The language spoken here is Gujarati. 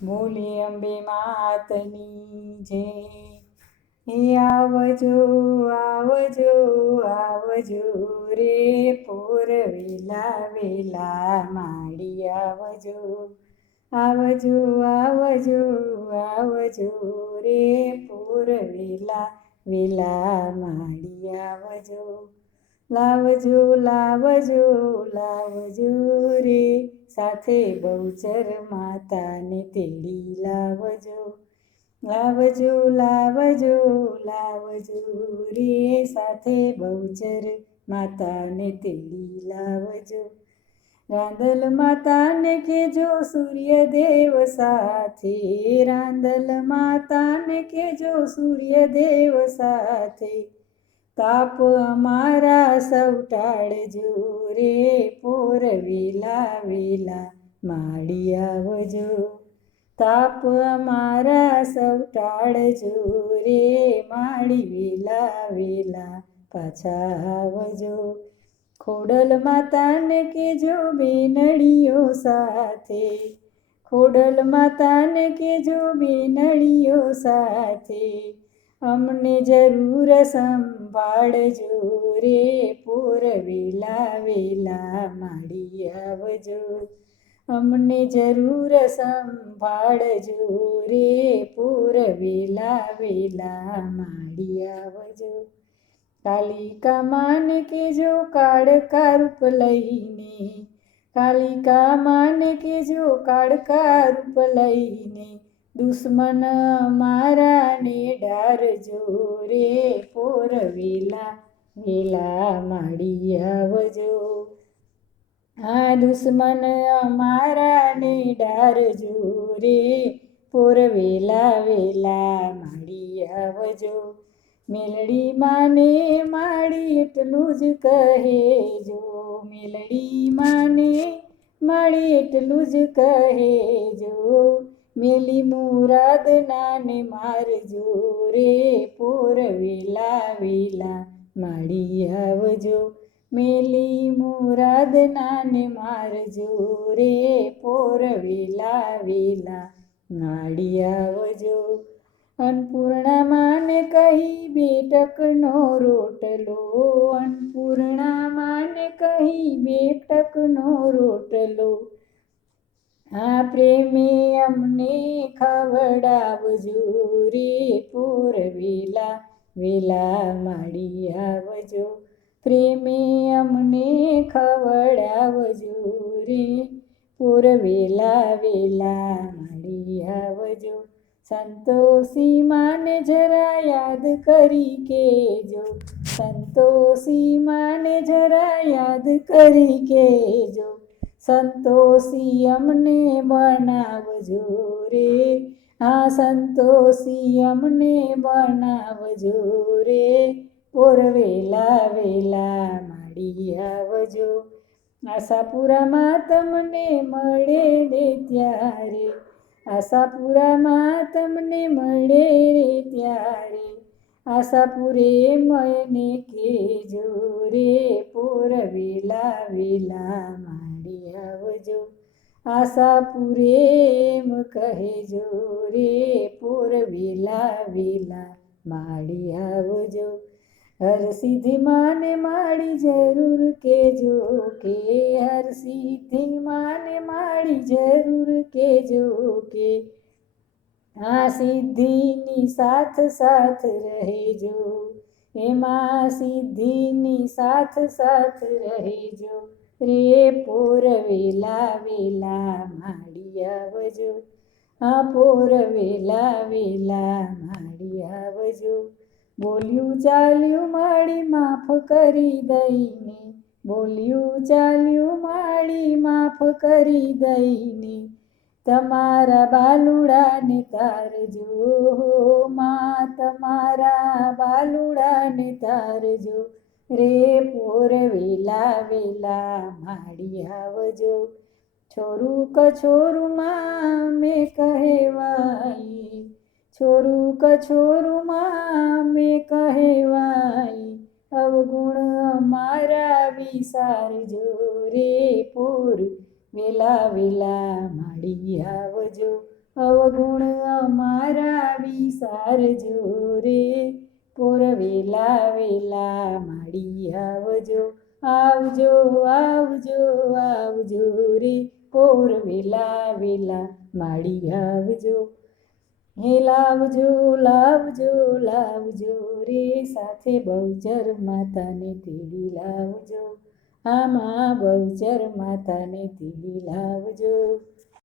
બોલી અંબે માતની જય. હે આવજો આવજો આવજો રે પોર વેલા વેલા માડી આવજો. આવજો આવજો આવજો રે પોર વેલા વેલા માડી આવજો. લાવજો લાવજો લાવજો રે સાથે બહુચર માતાને તેડી લાવજો. લાવજો લાવજો લાવજો રે સાથે બહુચર માતાને તેડી લાવજો. રાંદલ માતાને કેજો સૂર્યદેવ સાથે, રાંદલ માતાને કેજો સૂર્યદેવ સાથે. તાપ અમારા સૌ ટાળજો રે પોર વેલા વેલા માડી આવજો. તાપ અમારા સૌ ટાળજો રે માડી વેલા વેલા પાછા આવજો. ખોડલ માતાને કેજો બેનડીઓ સાથે, ખોડલ માતાને કેજો બેનડીઓ સાથે. અમને જરૂર સંભાળજો રે પોર વેલા વેલા માડી આવજો. અમને જરૂર સંભાળજો રે પોર વેલા વેલા માડી આવજો. કાલિકા માને કેજો કાળકા રૂપ લઈને, કાલિકા માને કેજો કાળકા રૂપ લઈને. દુશ્મન મારાને ડારજો રે પોર વેલા વેલા માડી આવજો. આ દુશ્મન અમારાને ડારજો રે પોર વેલા વેલા માડી આવજો. મેલડી માને માડી એટલું જ કહેજો, મેલડી માને માડી એટલું જ કહેજો. મેલી મુરાદ નાને મારજો રે પોર વેલા વેલા માડી આવજો. મેલી મુરાદ નાને મારજો રે પોર વેલા વેલા માડી આવજો. અન્નપૂર્ણા માને કહી બેટકનો રોટલો, અન્નપૂર્ણા માને કહી બેટકનો રોટલો. આ પ્રેમે અમને ખવડાવજો રે પોર વેલા વેલા માડી આવજો. પ્રેમે અમને ખવડાવજો રે પોર વેલા વેલા માડી આવજો. સંતોષી માને જરા યાદ કરી કેજો, સંતોષી માને જરા યાદ કરી કેજો. સંતોષી અમને બનાવજો રે, આ સંતોષી અમને બનાવજો રે પોર વેલા વેલા માડી આવજો. આશાપુરામાં તમને મળે રે ત્યારે, આશાપુરામાં તમને મળે રે ત્યારે. આશાપુરે મને કેજો રે પોર વેલા વેલા માડી આવજો. આશાપુરે એમ કહેજો રે પોર વેલા વેલા માડી આવજો. હર સિદ્ધિ માને માડી જરૂર કેજો કે, હર સિદ્ધિ માને માડી જરૂર કેજો કે. આ સિદ્ધિની સાથ સાથ રહેજો, એમાં સિદ્ધિની સાથ સાથ રહેજો રે પોર વેલા વેલા માડી આવજો. આ પોર વેલા વેલા માડી આવજો. બોલ્યું ચાલ્યું માડી માફ કરી દઈને, બોલ્યું ચાલ્યું માડી માફ કરી દઈને. તમારા બાલુડાને તારજો માં, તમારા બાલુડાને તારજો રે પોર વેલા વેલા માડી આવજો. છોરું કછોરું માં મેં કહેવાય, છોરું કછોરું માં મેં કહેવાય. અવગુણ અમારા વિસારજો રે પોર વેલા વેલા માડી આવજો. અવગુણ અમારા વિસારજો રે પોર વેલા વેલા માડી આવજો આવજો આવજો આવજો રે પોર વેલા વેલા માડી આવજો હે લાવજો લાવજો લાવજો રે સાથે બહુચર માતાને તેડી લાવજો આમાં બહુચર માતાને તેડી લાવજો